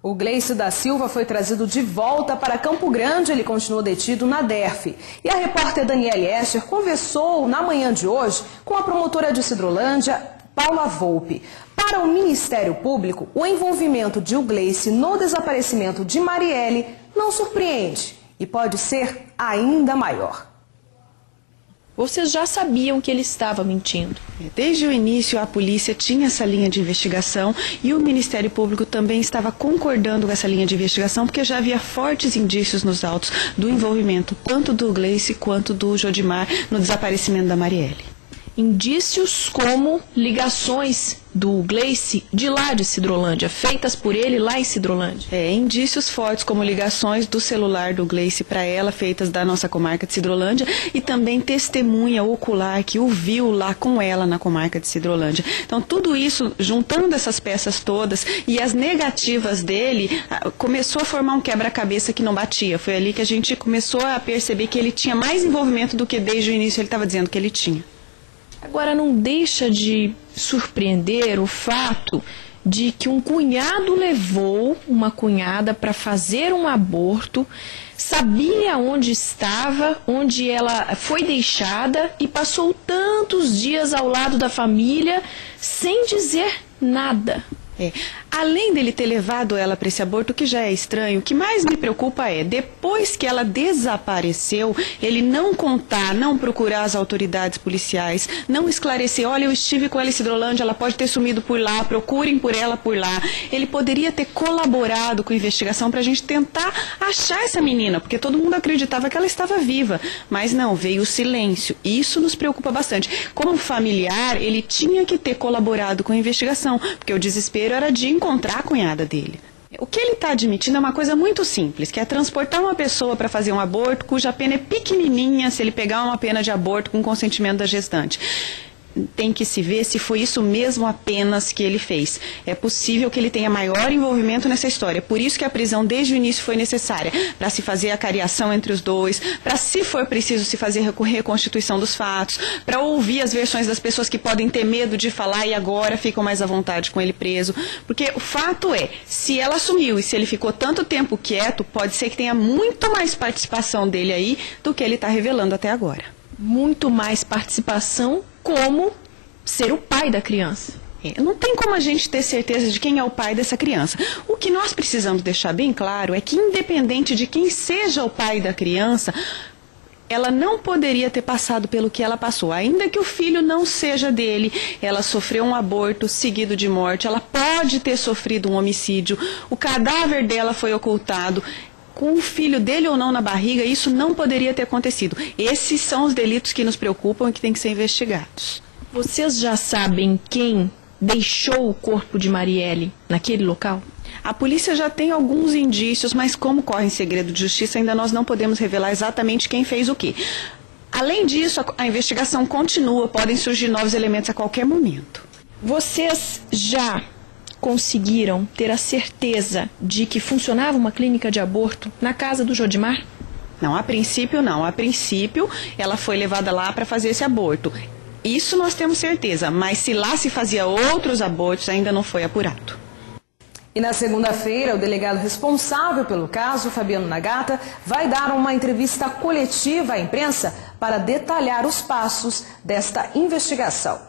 O Gleice da Silva foi trazido de volta para Campo Grande. Ele continuou detido na DERF. E a repórter Daniele Escher conversou na manhã de hoje com a promotora de Sidrolândia, Paula Volpe. Para o Ministério Público, o envolvimento de Gleice no desaparecimento de Marielle não surpreende e pode ser ainda maior. Vocês já sabiam que ele estava mentindo? Desde o início, a polícia tinha essa linha de investigação e o Ministério Público também estava concordando com essa linha de investigação, porque já havia fortes indícios nos autos do envolvimento tanto do Gleice quanto do Jodimar no desaparecimento da Marielle. Indícios como ligações do Gleice de lá de Sidrolândia, feitas por ele lá em Sidrolândia. Indícios fortes como ligações do celular do Gleice para ela, feitas da nossa comarca de Sidrolândia, e também testemunha ocular que o viu lá com ela na comarca de Sidrolândia. Então tudo isso, juntando essas peças todas e as negativas dele, começou a formar um quebra-cabeça que não batia. Foi ali que a gente começou a perceber que ele tinha mais envolvimento do que desde o início ele estava dizendo que ele tinha. Agora, não deixa de surpreender o fato de que um cunhado levou uma cunhada para fazer um aborto, sabia onde estava, onde ela foi deixada e passou tantos dias ao lado da família sem dizer nada. Além dele ter levado ela para esse aborto, que já é estranho, o que mais me preocupa é, depois que ela desapareceu, ele não contar, não procurar as autoridades policiais, não esclarecer, olha, eu estive com ela em Sidrolândia, ela pode ter sumido por lá, procurem por ela por lá. Ele poderia ter colaborado com a investigação para a gente tentar achar essa menina, porque todo mundo acreditava que ela estava viva, mas não, veio o silêncio. Isso nos preocupa bastante. Como familiar, ele tinha que ter colaborado com a investigação, porque o desespero era de encontrar a cunhada dele. O que ele está admitindo é uma coisa muito simples, que é transportar uma pessoa para fazer um aborto cuja pena é pequenininha se ele pegar uma pena de aborto com consentimento da gestante. Tem que se ver se foi isso mesmo apenas que ele fez. É possível que ele tenha maior envolvimento nessa história. Por isso que a prisão desde o início foi necessária, para se fazer a cariação entre os dois, para, se for preciso, se fazer reconstituição dos fatos, para ouvir as versões das pessoas que podem ter medo de falar e agora ficam mais à vontade com ele preso. Porque o fato é, se ela sumiu e se ele ficou tanto tempo quieto, pode ser que tenha muito mais participação dele aí do que ele está revelando até agora. Muito mais participação, como ser o pai da criança. Não tem como a gente ter certeza de quem é o pai dessa criança. O que nós precisamos deixar bem claro é que, independente de quem seja o pai da criança, ela não poderia ter passado pelo que ela passou. Ainda que o filho não seja dele, ela sofreu um aborto seguido de morte, ela pode ter sofrido um homicídio, o cadáver dela foi ocultado. Com o filho dele ou não na barriga, isso não poderia ter acontecido. Esses são os delitos que nos preocupam e que têm que ser investigados. Vocês já sabem quem deixou o corpo de Marielle naquele local? A polícia já tem alguns indícios, mas como corre em segredo de justiça, ainda nós não podemos revelar exatamente quem fez o quê. Além disso, a investigação continua, podem surgir novos elementos a qualquer momento. Vocês já conseguiram ter a certeza de que funcionava uma clínica de aborto na casa do Jodimar? Não, a princípio não. A princípio, ela foi levada lá para fazer esse aborto. Isso nós temos certeza, mas se lá se fazia outros abortos, ainda não foi apurado. E na segunda-feira, o delegado responsável pelo caso, Fabiano Nagata, vai dar uma entrevista coletiva à imprensa para detalhar os passos desta investigação.